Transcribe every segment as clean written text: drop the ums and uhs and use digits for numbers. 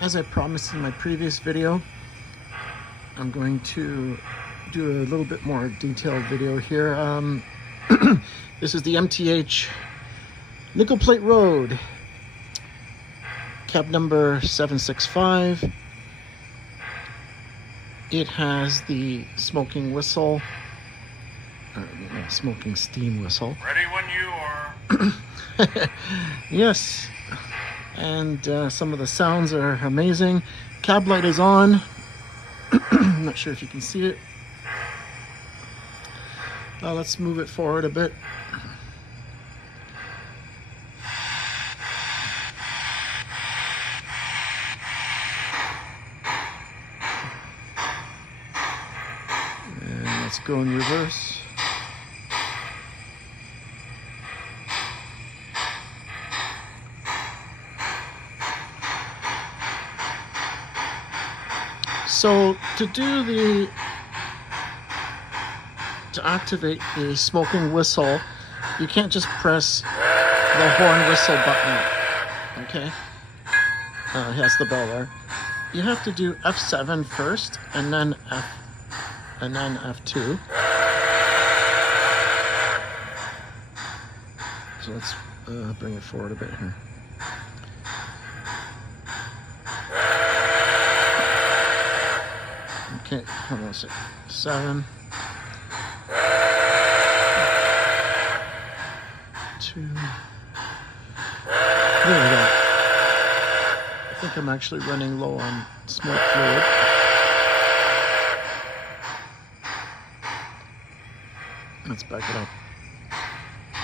as I promised in my previous video, I'm going to do a little bit more detailed video here. This is the MTH Nickel Plate Road, cab number 765. It has the smoking whistle, smoking steam whistle. Ready when you are. Yes, and some of the sounds are amazing. Cab light is on. I'm not sure if you can see it. Let's move it forward a bit. And let's go in reverse. So to activate the smoking whistle, you can't just press the horn whistle button. Okay, it has the bell there. You have to do F7 first, and then F2. So let's bring it forward a bit here. Okay, hold on a second. 7, 2. There we go. I think I'm actually running low on smoke fluid. Let's back it up.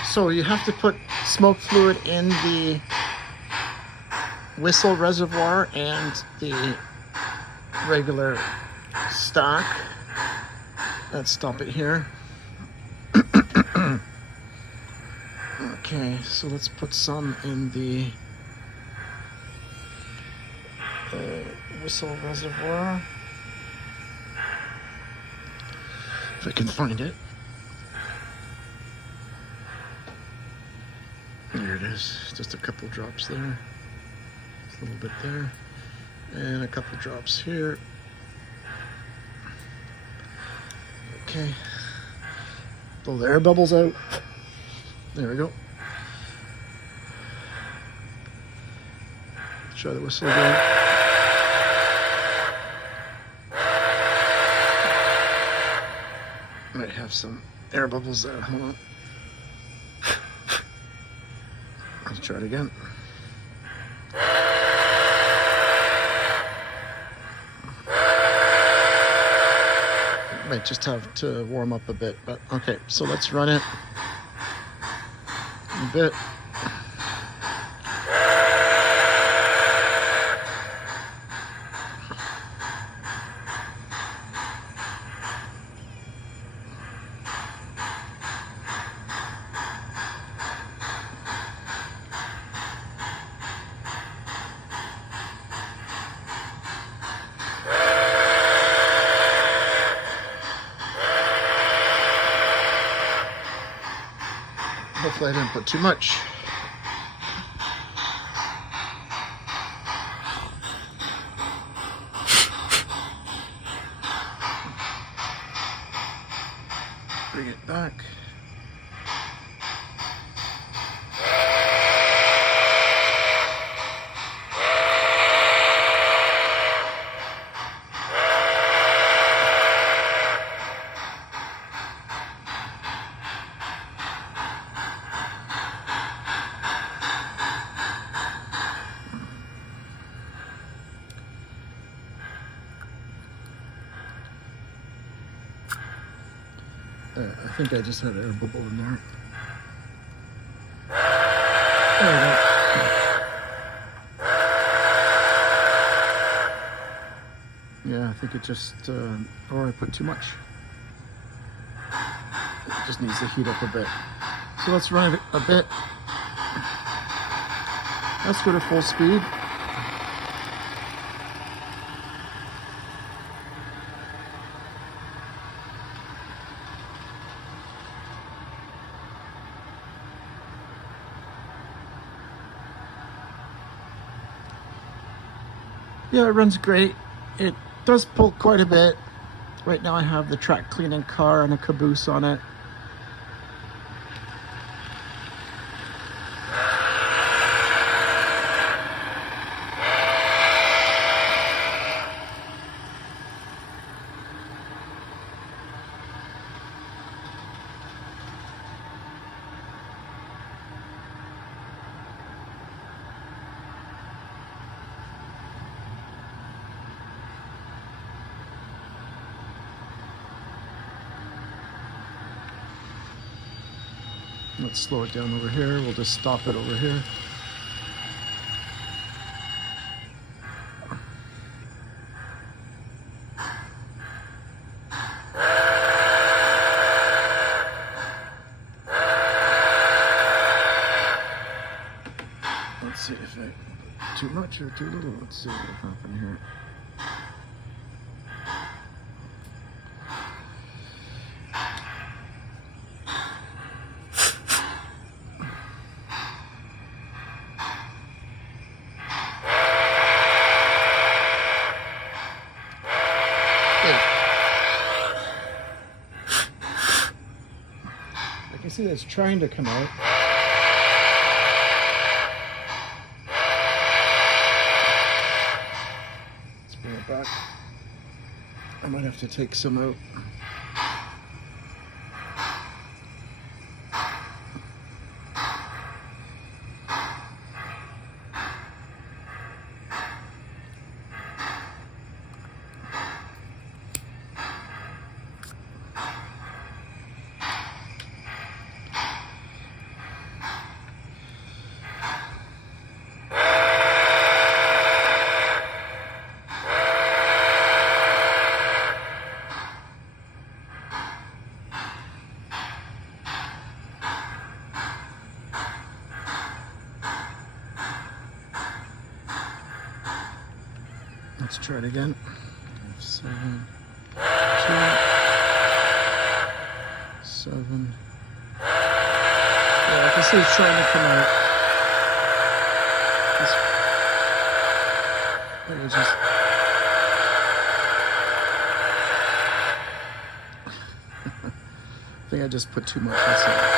So you have to put smoke fluid in the whistle reservoir and the regular stock. Let's stop it here. Okay, so let's put some in the whistle reservoir, if I can find it. There it is, just a couple drops there, a little bit there, and a couple drops here. Okay, blow the air bubbles out. There we go. Try the whistle again. Might have some air bubbles there. Hold on. Let's try it again. Might just have to warm up a bit, but okay, so let's run it a bit. Hopefully I didn't put too much. Bring it back. I think I just had an air bubble in there. There we go. Yeah, I think it just, or I put too much. It just needs to heat up a bit. So let's run it a bit. Let's go to full speed. Yeah, it runs great. It does pull quite a bit. Right now I have the track cleaning car and a caboose on it. Let's slow it down over here. We'll just stop it over here. Let's see if I too much or too little. Let's see what will happen here. I can see that it's trying to come out. Let's bring it back. I might have to take some out. Let's try it again. 7, 2, 7. Yeah, I can see it's trying to come out. Let me just. I think I just put too much inside.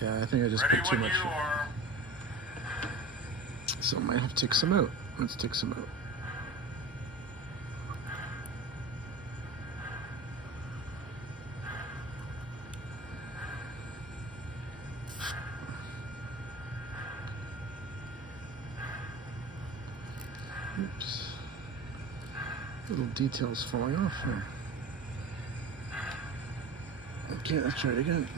Yeah, I think I just put too much. So I might have to take some out. Let's take some out. Oops. Little details falling off here. Okay, let's try it again.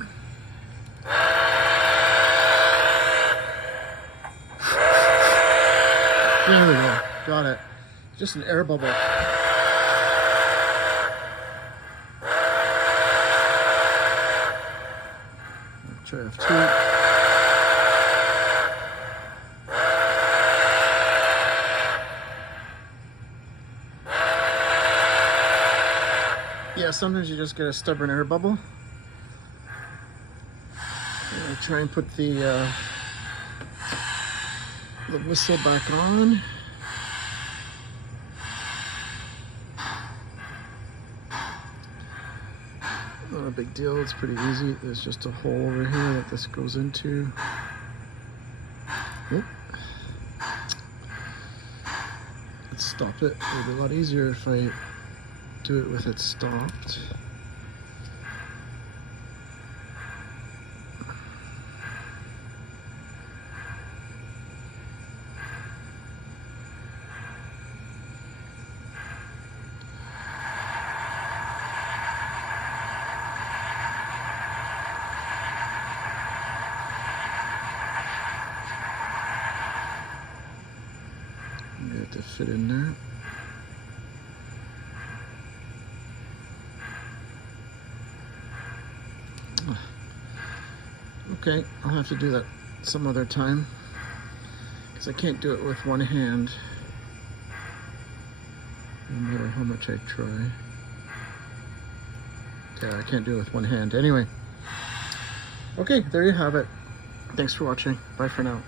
There we go. Got it. Just an air bubble. Try F2. Yeah, sometimes you just get a stubborn air bubble. I'm gonna try and put the whistle back on. Not a big deal, it's pretty easy. There's just a hole over here that this goes into. Oop. Let's stop it. It'll be a lot easier if I do it with it stopped. You have to fit in there. Okay, I'll have to do that some other time because I can't do it with one hand no matter how much I try. Yeah, I can't do it with one hand. Anyway, Okay, there you have it. Thanks for watching. Bye for now.